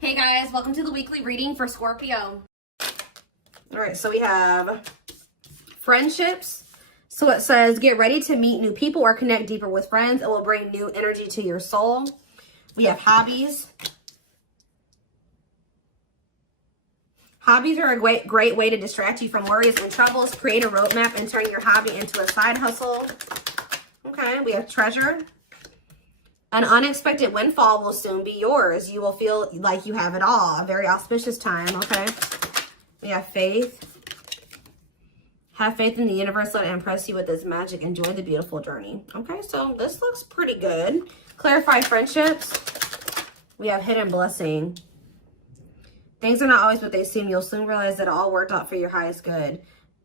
Hey guys, welcome to the weekly reading for Scorpio. All right, so we have friendships. So it says, get ready to meet new people or connect deeper with friends. It will bring new energy to your soul. We have hobbies. Hobbies are a great way to distract you from worries and troubles. Create a roadmap and turn your hobby into a side hustle. Okay, we have treasure. An unexpected windfall will soon be yours. You will feel like you have it all. A very auspicious time, okay? We have faith. Have faith in the universe. Let it impress you with its magic. Enjoy the beautiful journey. Okay, so this looks pretty good. Clarify friendships. We have hidden blessing. Things are not always what they seem. You'll soon realize that it all worked out for your highest good.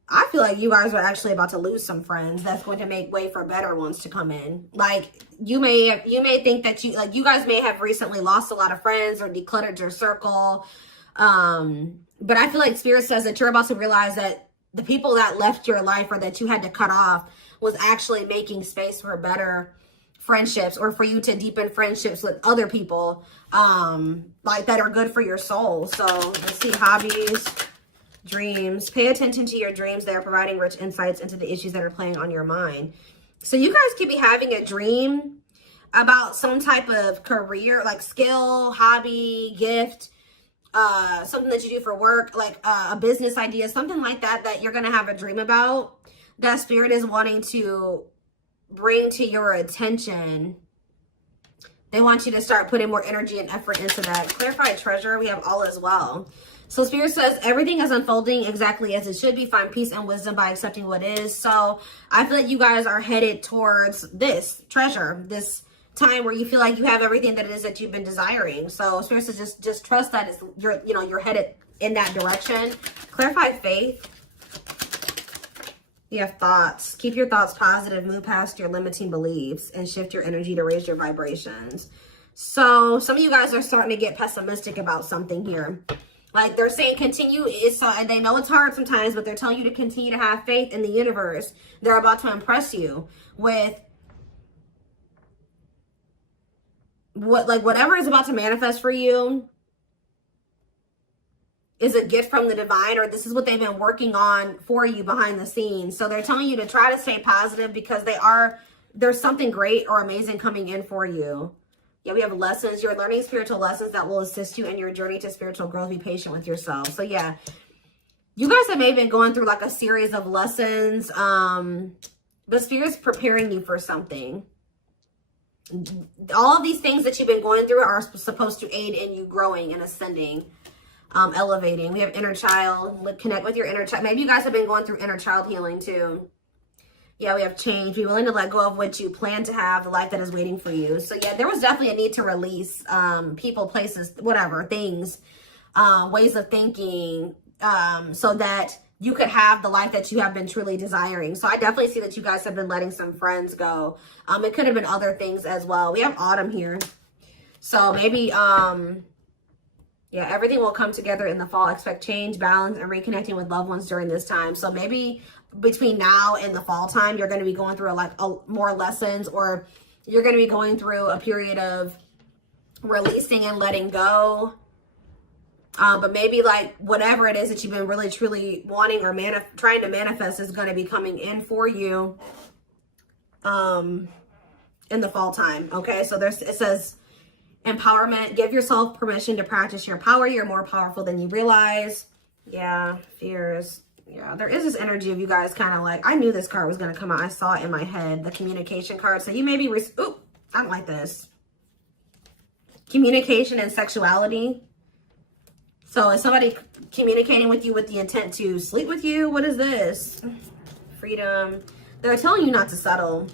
I feel like you guys are actually about to lose some friends. That's going to make way for better ones to come in. Like you may think that you guys may have recently lost a lot of friends or decluttered your circle. But I feel like Spirit says that you're about to realize that the people that left your life or that you had to cut off was actually making space for better friendships, or for you to deepen friendships with other people like that are good for your soul. So let's see, hobbies, dreams. Pay attention to your dreams. They are providing rich insights into the issues that are playing on your mind. So you guys could be having a dream about some type of career, like skill, hobby, gift, something that you do for work, like a business idea, something like that, that you're going to have a dream about, that Spirit is wanting to bring to your attention. They want you to start putting more energy and effort into that. Clarify treasure. We have all as well. So Spirit says everything is unfolding exactly as it should be. Find peace and wisdom by accepting what is. So I feel like you guys are headed towards this treasure, this time where you feel like you have everything that it is that you've been desiring. So Spirit says just trust that you're headed in that direction. Clarify faith. You have thoughts. Keep your thoughts positive. Move past your limiting beliefs and shift your energy to raise your vibrations. So some of you guys are starting to get pessimistic about something here. Like they're saying continue. And they know it's hard sometimes, but they're telling you to continue to have faith in the universe. They're about to impress you with whatever is about to manifest for you is a gift from the divine, or this is what they've been working on for you behind the scenes. So they're telling you to try to stay positive because there's something great or amazing coming in for you. Yeah, we have lessons. You're learning spiritual lessons that will assist you in your journey to spiritual growth. Be patient with yourself. So yeah, you guys have maybe been going through like a series of lessons, but Spirit's preparing you for something. All of these things that you've been going through are supposed to aid in you growing and ascending. Elevating. We have inner child. Connect with your inner child. Maybe you guys have been going through inner child healing too. Yeah, we have change. Be willing to let go of what you plan to have, the life that is waiting for you. So yeah, there was definitely a need to release people, places, whatever, things, ways of thinking, so that you could have the life that you have been truly desiring. So I definitely see that you guys have been letting some friends go. It could have been other things as well. We have autumn here. So maybe yeah, everything will come together in the fall. Expect change, balance, and reconnecting with loved ones during this time. So maybe between now and the fall time, you're going to be going through more lessons, or you're going to be going through a period of releasing and letting go. But maybe like whatever it is that you've been really truly wanting or trying to manifest is going to be coming in for you in the fall time. Okay, so it says empowerment. Give yourself permission to practice your power. You're more powerful than you realize. Yeah, fears. Yeah, there is this energy of you guys kind of like, I knew this card was going to come out. I saw it in my head, the communication card. So you may be, ooh, I don't like this. Communication and sexuality. So is somebody communicating with you with the intent to sleep with you? What is this? Freedom. They're telling you not to settle.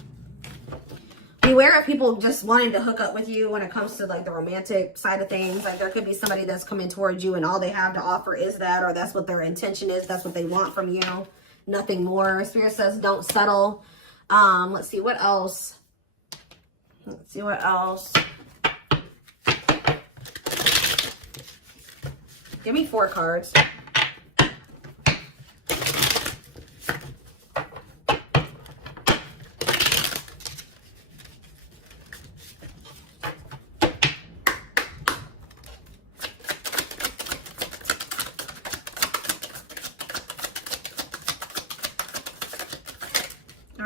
Beware of people just wanting to hook up with you when it comes to like the romantic side of things. Like there could be somebody that's coming towards you and all they have to offer is that, or that's what their intention is. That's what they want from you. Nothing more. Spirit says don't settle. Let's see what else. Let's see what else. Give me 4 cards.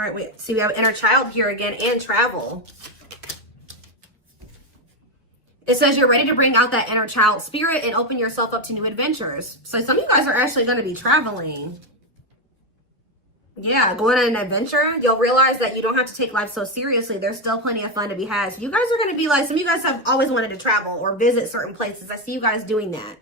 right, wait. See, we have inner child here again and travel. It says you're ready to bring out that inner child spirit and open yourself up to new adventures. So some of you guys are actually going to be traveling. Yeah, going on an adventure. You'll realize that you don't have to take life so seriously. There's still plenty of fun to be had. So you guys are going to be like, some of you guys have always wanted to travel or visit certain places. I see you guys doing that.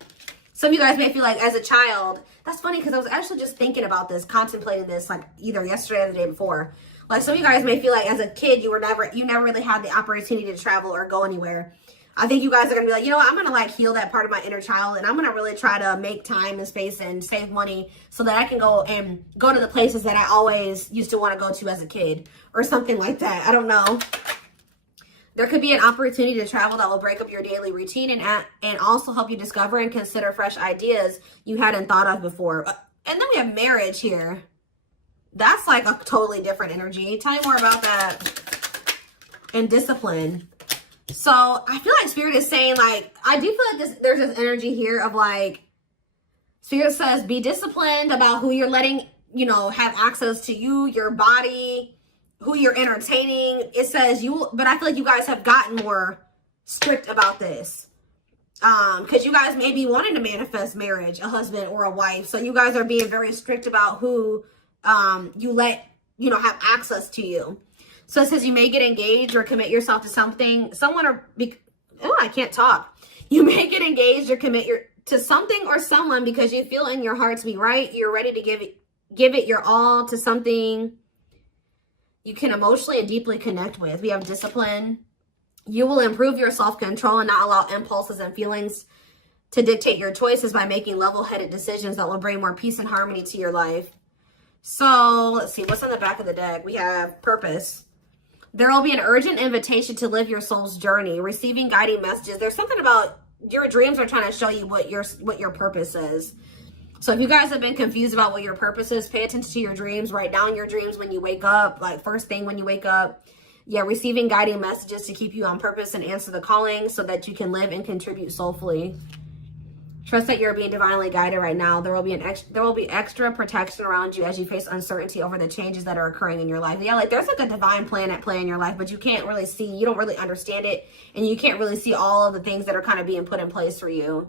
Some of you guys may feel like as a child, that's funny because I was actually just thinking about this, contemplating this like either yesterday or the day before. Like some of you guys may feel like as a kid, you never really had the opportunity to travel or go anywhere. I think you guys are going to be like, you know what, I'm going to like heal that part of my inner child and I'm going to really try to make time and space and save money so that I can go to the places that I always used to want to go to as a kid or something like that. I don't know. There could be an opportunity to travel that will break up your daily routine and also help you discover and consider fresh ideas you hadn't thought of before. And then we have marriage here. That's like a totally different energy. Tell me more about that. And discipline. So I feel like Spirit is saying, like, I do feel like there's this energy here of like, Spirit says, be disciplined about who you're letting, you know, have access to you, your body, who you're entertaining. It says but I feel like you guys have gotten more strict about this. Because you guys may be wanting to manifest marriage, a husband or a wife. So you guys are being very strict about who you let, you know, have access to you. So it says you may get engaged or commit yourself to something, I can't talk. You may get engaged or commit to something or someone because you feel in your heart to be right. You're ready to give it your all to something you can emotionally and deeply connect with. We have discipline. You will improve your self-control and not allow impulses and feelings to dictate your choices by making level-headed decisions that will bring more peace and harmony to your life. So let's see, what's on the back of the deck? We have purpose. There will be an urgent invitation to live your soul's journey, receiving guiding messages. There's something about your dreams are trying to show you what your purpose is. So if you guys have been confused about what your purpose is, pay attention to your dreams. Write down your dreams when you wake up, like first thing when you wake up. Yeah, receiving guiding messages to keep you on purpose and answer the calling so that you can live and contribute soulfully. Trust that you're being divinely guided right now. There will be extra protection around you as you face uncertainty over the changes that are occurring in your life. Yeah, like there's like a divine plan at play in your life, but you can't really see, you don't really understand it, and you can't really see all of the things that are kind of being put in place for you.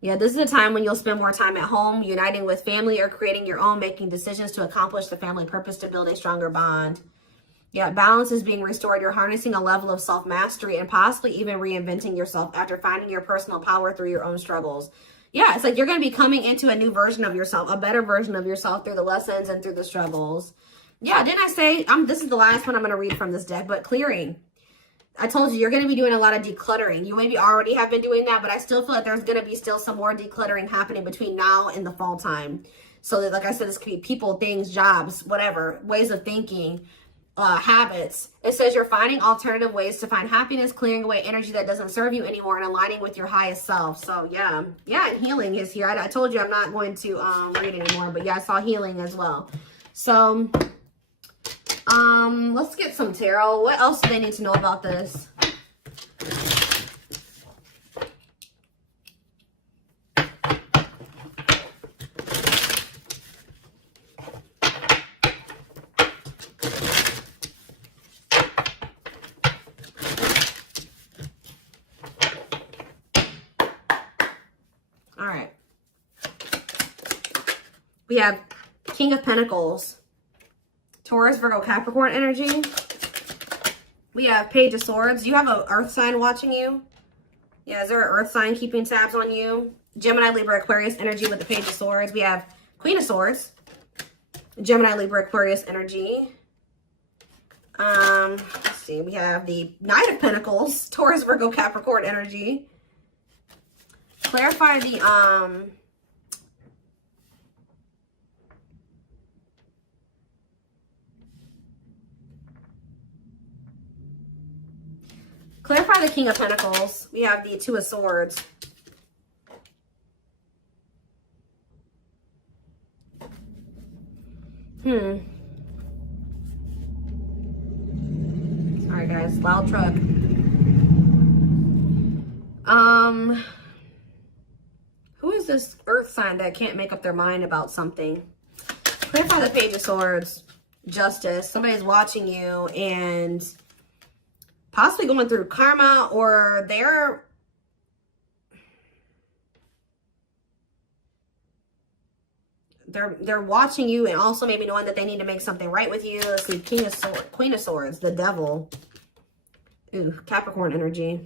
Yeah, this is a time when you'll spend more time at home, uniting with family or creating your own, making decisions to accomplish the family purpose to build a stronger bond. Yeah, balance is being restored. You're harnessing a level of self-mastery and possibly even reinventing yourself after finding your personal power through your own struggles. Yeah, it's like you're going to be coming into a new version of yourself, a better version of yourself through the lessons and through the struggles. Yeah, didn't I say, this is the last one I'm going to read from this deck, but clearing. I told you, you're going to be doing a lot of decluttering. You maybe already have been doing that, but I still feel like there's going to be still some more decluttering happening between now and the fall time. So that, like I said, this could be people, things, jobs, whatever, ways of thinking, habits. It says you're finding alternative ways to find happiness, clearing away energy that doesn't serve you anymore, and aligning with your highest self. So yeah, and healing is here. I told you I'm not going to read anymore, but yeah, I saw healing as well. So let's get some tarot. What else do they need to know about this? We have King of Pentacles, Taurus, Virgo, Capricorn energy. We have Page of Swords. You have an earth sign watching you. Yeah, is there an earth sign keeping tabs on you? Gemini, Libra, Aquarius energy with the Page of Swords. We have Queen of Swords, Gemini, Libra, Aquarius energy. Let's see. We have the Knight of Pentacles, Taurus, Virgo, Capricorn energy. Clarify the clarify the King of Pentacles. We have the Two of Swords. Sorry guys, loud truck. Who is this earth sign that can't make up their mind about something? Clarify the Page of Swords. Justice. Somebody's watching you and possibly going through karma, or they're watching you and also maybe knowing that they need to make something right with you. Let's see, Queen of Swords, the Devil. Ooh, Capricorn energy.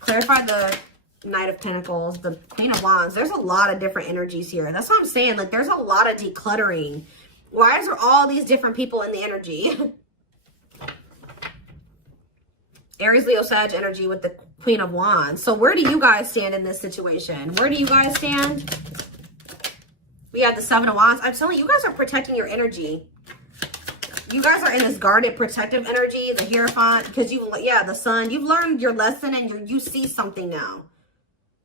Clarify the Knight of Pentacles, the Queen of Wands. There's a lot of different energies here. That's what I'm saying. Like, there's a lot of decluttering. Why is there all these different people in the energy? Aries, Leo, Sag energy with the Queen of Wands. So where do you guys stand in this situation? Where do you guys stand? We have the Seven of Wands. I'm telling you, you guys are protecting your energy. You guys are in this guarded, protective energy. The Hierophant, because the Sun. You've learned your lesson and you see something now.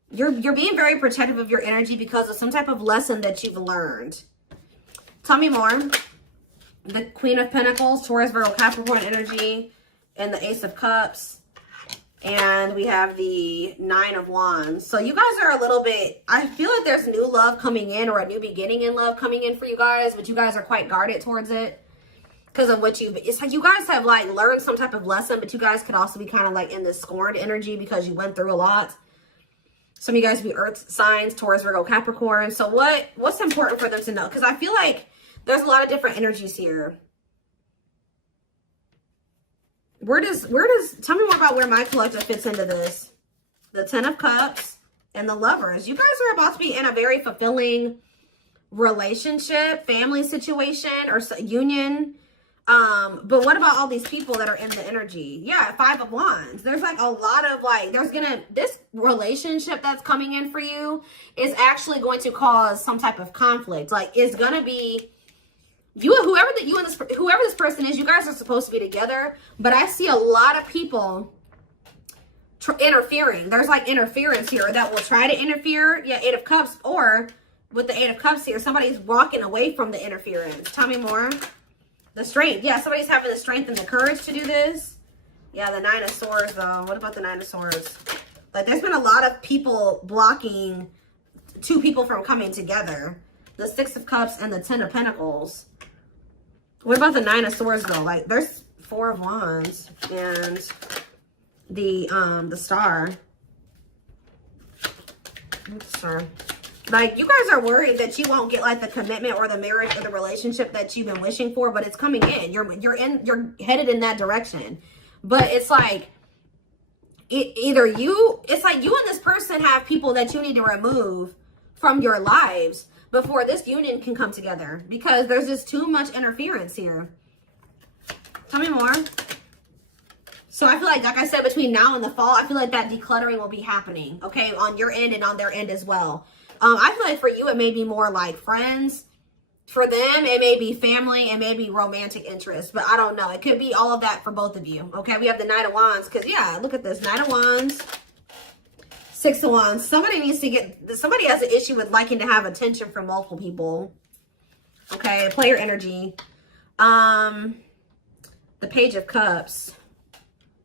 You're being very protective of your energy because of some type of lesson that you've learned. Tell me more. The Queen of Pentacles, Taurus, Virgo, Capricorn energy, and the Ace of Cups. And we have the Nine of Wands. So you guys are a little bit, I feel like there's new love coming in, or a new beginning in love coming in for you guys, but you guys are quite guarded towards it because of what it's like you guys have like learned some type of lesson, but you guys could also be kind of like in this scorned energy because you went through a lot. Some of you guys be earth signs, Taurus, Virgo, Capricorn. So what's important for them to know? Because I feel like there's a lot of different energies here. Where does, tell me more about where my collective fits into this. The Ten of Cups and the Lovers. You guys are about to be in a very fulfilling relationship, family situation, or union. But what about all these people that are in the energy? Yeah, Five of Wands. There's like a lot of like, this relationship that's coming in for you is actually going to cause some type of conflict. Like, it's going to be, whoever this person is, you guys are supposed to be together, but I see a lot of people interfering. There's like interference here that will try to interfere. Yeah, Eight of Cups, or with the Eight of Cups here, somebody's walking away from the interference. Tell me more. The strength. Yeah, somebody's having the strength and the courage to do this. Yeah, the Nine of Swords, though. What about the Nine of Swords? Like, there's been a lot of people blocking two people from coming together. The Six of Cups and the Ten of Pentacles. What about the Nine of Swords, though? Like, there's Four of Wands and the Star. Star. Like, you guys are worried that you won't get like the commitment or the marriage or the relationship that you've been wishing for, but it's coming in. You're headed in that direction. But it's like it's like you and this person have people that you need to remove from your lives before this union can come together, because there's just too much interference here. Tell me more. So I feel like I said, between now and the fall, I feel like that decluttering will be happening, okay, on your end and on their end as well. I feel like for you, it may be more like friends. For them, it may be family, and maybe romantic interest, but I don't know. It could be all of that for both of you, okay? We have the Knight of Wands, because, yeah, look at this. Knight of Wands, Six of Wands. Somebody has an issue with liking to have attention from multiple people, okay? Player energy. The Page of Cups.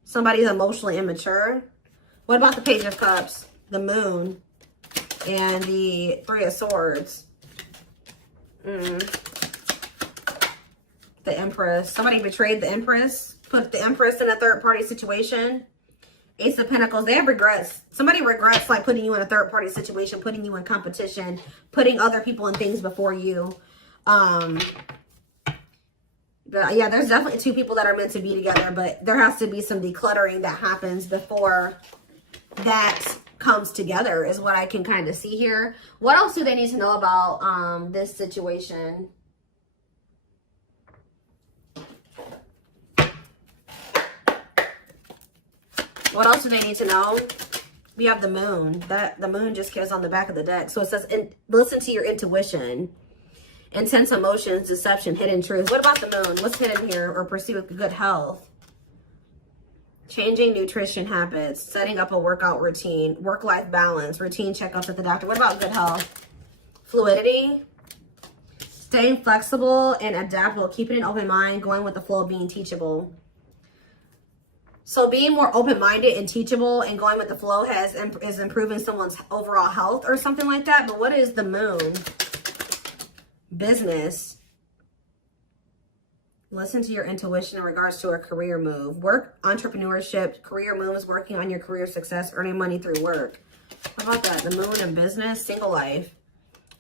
Somebody's emotionally immature. What about the Page of Cups? The Moon and the Three of Swords. The Empress. Somebody betrayed the Empress. Put the Empress in a third-party situation. Ace of Pentacles. They have regrets. Somebody regrets like putting you in a third-party situation, putting you in competition, putting other people and things before you. But yeah, there's definitely two people that are meant to be together, but there has to be some decluttering that happens before that comes together, is what I can kind of see here. What else do they need to know about this situation? What else do they need to know? We have the Moon. The Moon just goes on the back of the deck. So it says, listen to your intuition. Intense emotions, deception, hidden truth. What about the Moon? What's hidden here? Or pursue with good health? Changing nutrition habits, setting up a workout routine, work-life balance, routine checkups at the doctor. What about good health? Fluidity, staying flexible and adaptable, keeping an open mind, going with the flow, being teachable. So being more open-minded and teachable and going with the flow is improving someone's overall health or something like that. But what is the Moon? Business. Listen to your intuition in regards to a career move. Work, entrepreneurship, career moves, working on your career success, earning money through work. How about that? The moon and business, single life.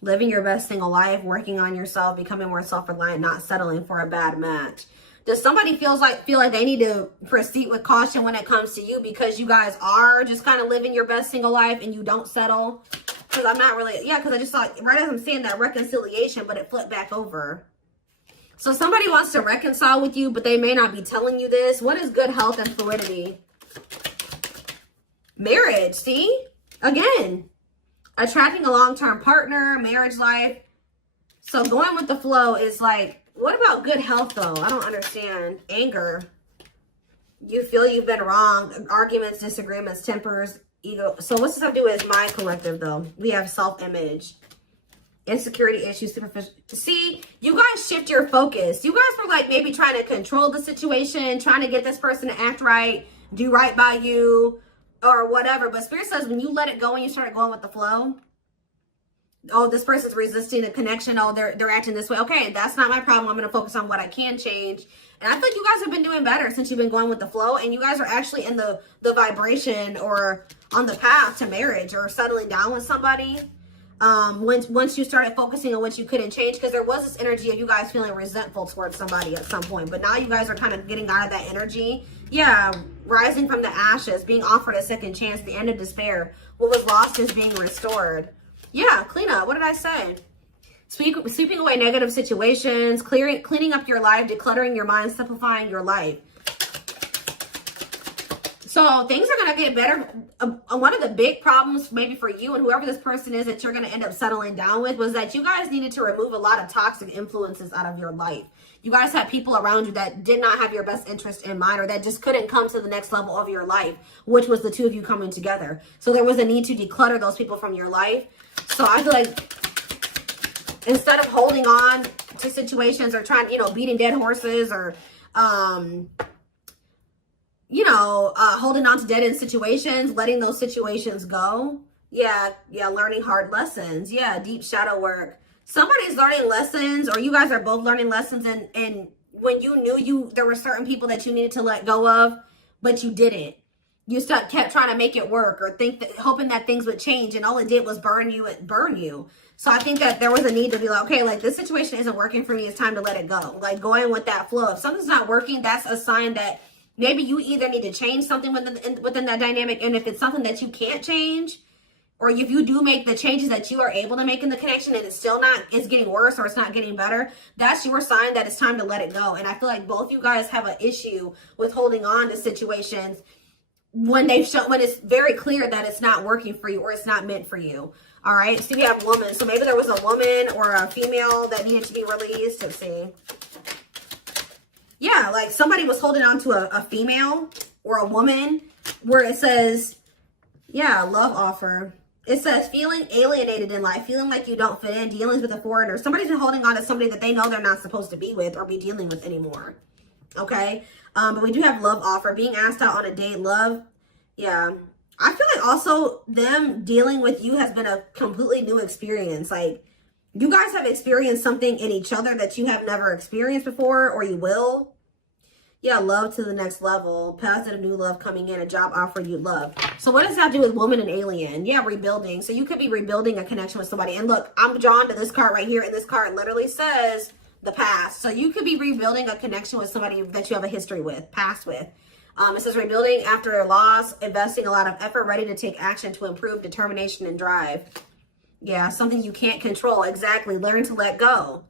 Living your best single life, working on yourself, becoming more self-reliant, not settling for a bad match. Does somebody feel like they need to proceed with caution when it comes to you because you guys are just kind of living your best single life and you don't settle? Because I'm not really, yeah, because I just thought, right as I'm saying that reconciliation, but it flipped back over. So somebody wants to reconcile with you, but they may not be telling you this. What is good health and fluidity? Marriage, see? Again, attracting a long-term partner, marriage life. So going with the flow is like, what about good health, though? I don't understand. Anger. You feel you've been wrong. Arguments, disagreements, tempers, ego. So what's this have to do with my collective, though? We have self-image. Insecurity issues, superficial. See, you guys shift your focus. You guys were like maybe trying to control the situation, trying to get this person to act right, do right by you, or whatever. But Spirit says when you let it go and you start going with the flow, oh, this person's resisting the connection. Oh, they're acting this way. Okay, that's not my problem. I'm going to focus on what I can change. And I feel like you guys have been doing better since you've been going with the flow. And you guys are actually in the vibration or on the path to marriage or settling down with somebody. Once you started focusing on what you couldn't change, because there was this energy of you guys feeling resentful towards somebody at some point. But now you guys are kind of getting out of that energy. Yeah, rising from the ashes, being offered a second chance, the end of despair. What was lost is being restored. Yeah, clean up. What did I say? Sweeping away negative situations, cleaning up your life, decluttering your mind, simplifying your life. So things are going to get better. One of the big problems maybe for you and whoever this person is that you're going to end up settling down with was that you guys needed to remove a lot of toxic influences out of your life. You guys had people around you that did not have your best interest in mind or that just couldn't come to the next level of your life, which was the two of you coming together. So there was a need to declutter those people from your life. So I feel like instead of holding on to situations or trying, beating dead horses or, holding on to dead end situations, letting those situations go. Yeah, learning hard lessons. Yeah, deep shadow work. Somebody's learning lessons or you guys are both learning lessons and when you knew there were certain people that you needed to let go of, but you didn't. You kept trying to make it work or hoping that things would change and all it did was burn you. So I think that there was a need to be like, okay, like this situation isn't working for me. It's time to let it go. Like going with that flow. If something's not working, that's a sign that maybe you either need to change something within that dynamic. And if it's something that you can't change, or if you do make the changes that you are able to make in the connection and it's getting worse or it's not getting better, that's your sign that it's time to let it go. And I feel like both you guys have an issue with holding on to situations when it's very clear that it's not working for you or it's not meant for you. All right. So we have woman. So maybe there was a woman or a female that needed to be released. Let's see. Yeah. Like somebody was holding on to a female or a woman where it says, yeah, love offer. It says feeling alienated in life, feeling like you don't fit in, dealings with a foreigner. Somebody's been holding on to somebody that they know they're not supposed to be with or be dealing with anymore. Okay. But we do have love offer, being asked out on a date, love. Yeah. I feel like also them dealing with you has been a completely new experience. Like you guys have experienced something in each other that you have never experienced before or you will. Yeah, love to the next level. Positive new love coming in, a job offer you love. So what does that do with woman and alien? Yeah, rebuilding. So you could be rebuilding a connection with somebody. And look, I'm drawn to this card right here. And this card literally says the past. So you could be rebuilding a connection with somebody that you have a history with, past with. It says rebuilding after a loss, investing a lot of effort, ready to take action to improve determination and drive. Yeah, something you can't control. Exactly. Learn to let go.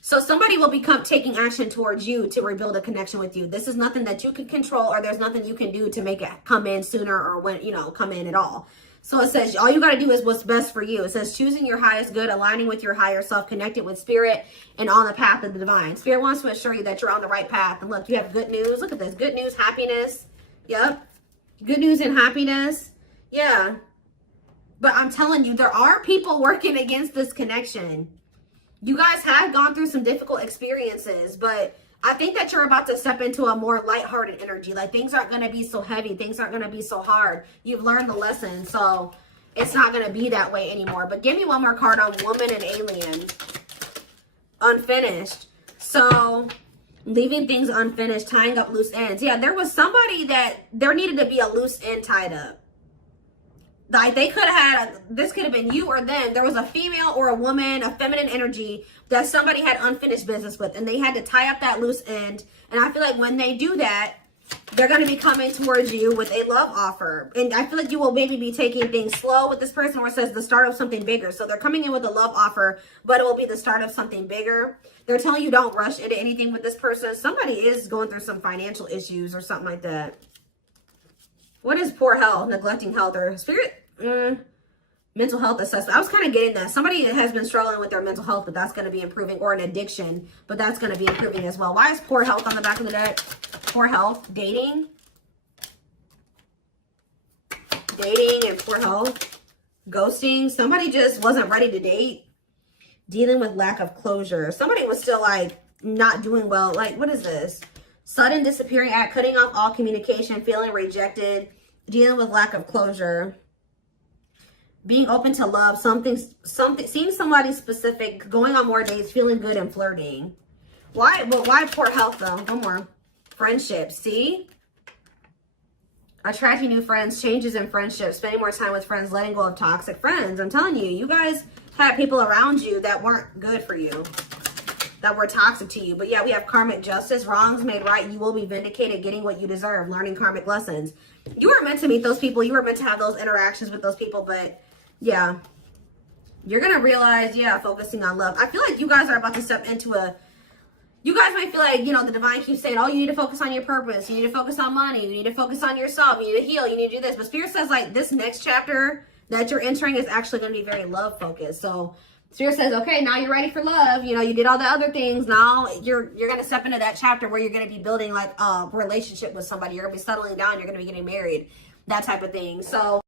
So somebody will become taking action towards you to rebuild a connection with you. This is nothing that you can control or there's nothing you can do to make it come in sooner or when, come in at all. So it says all you got to do is what's best for you. It says choosing your highest good, aligning with your higher self, connected with spirit and on the path of the divine. Spirit wants to assure you that you're on the right path. And look, you have good news. Look at this. Good news, happiness. Yep. Good news and happiness. Yeah. But I'm telling you, there are people working against this connection. You guys have gone through some difficult experiences, but I think that you're about to step into a more lighthearted energy. Like things aren't going to be so heavy. Things aren't going to be so hard. You've learned the lesson, so it's not going to be that way anymore. But give me one more card on woman and alien. Unfinished. So leaving things unfinished, tying up loose ends. Yeah, there was somebody that there needed to be a loose end tied up. Like they could have had, this could have been you or them. There was a female or a woman, a feminine energy that somebody had unfinished business with, and they had to tie up that loose end. And I feel like when they do that, they're going to be coming towards you with a love offer. And I feel like you will maybe be taking things slow with this person, where it says the start of something bigger. So they're coming in with a love offer, but it will be the start of something bigger. They're telling you don't rush into anything with this person. Somebody is going through some financial issues or something like that. What is poor health, neglecting health, or spirit? Mental health assessment. I was kind of getting that. Somebody has been struggling with their mental health, but that's going to be improving, or an addiction, but that's going to be improving as well. Why is poor health on the back of the deck? Poor health, dating and poor health, ghosting. Somebody just wasn't ready to date, dealing with lack of closure. Somebody was still like not doing well. Like, what is this? Sudden disappearing act, cutting off all communication, feeling rejected, dealing with lack of closure, being open to love, something, seeing somebody specific, going on more dates, feeling good, and flirting. Why? But why poor health though? One more. Friendships. See? Attracting new friends, changes in friendships, spending more time with friends, letting go of toxic friends. I'm telling you, you guys had people around you that weren't good for you, that were toxic to you. But yeah, we have karmic justice, wrongs made right. You will be vindicated, getting what you deserve, learning karmic lessons. You were meant to meet those people. You were meant to have those interactions with those people. But yeah, you're going to realize, yeah, focusing on love. I feel like you guys are about to step into a, you guys might feel like, you know, the divine keeps saying, oh, you need to focus on your purpose. You need to focus on money. You need to focus on yourself. You need to heal. You need to do this. But Spirit says, like, this next chapter that you're entering is actually going to be very love focused. So Spirit says, okay, now you're ready for love. You know, you did all the other things. Now you're going to step into that chapter where you're going to be building like a relationship with somebody. You're going to be settling down. You're going to be getting married, that type of thing. So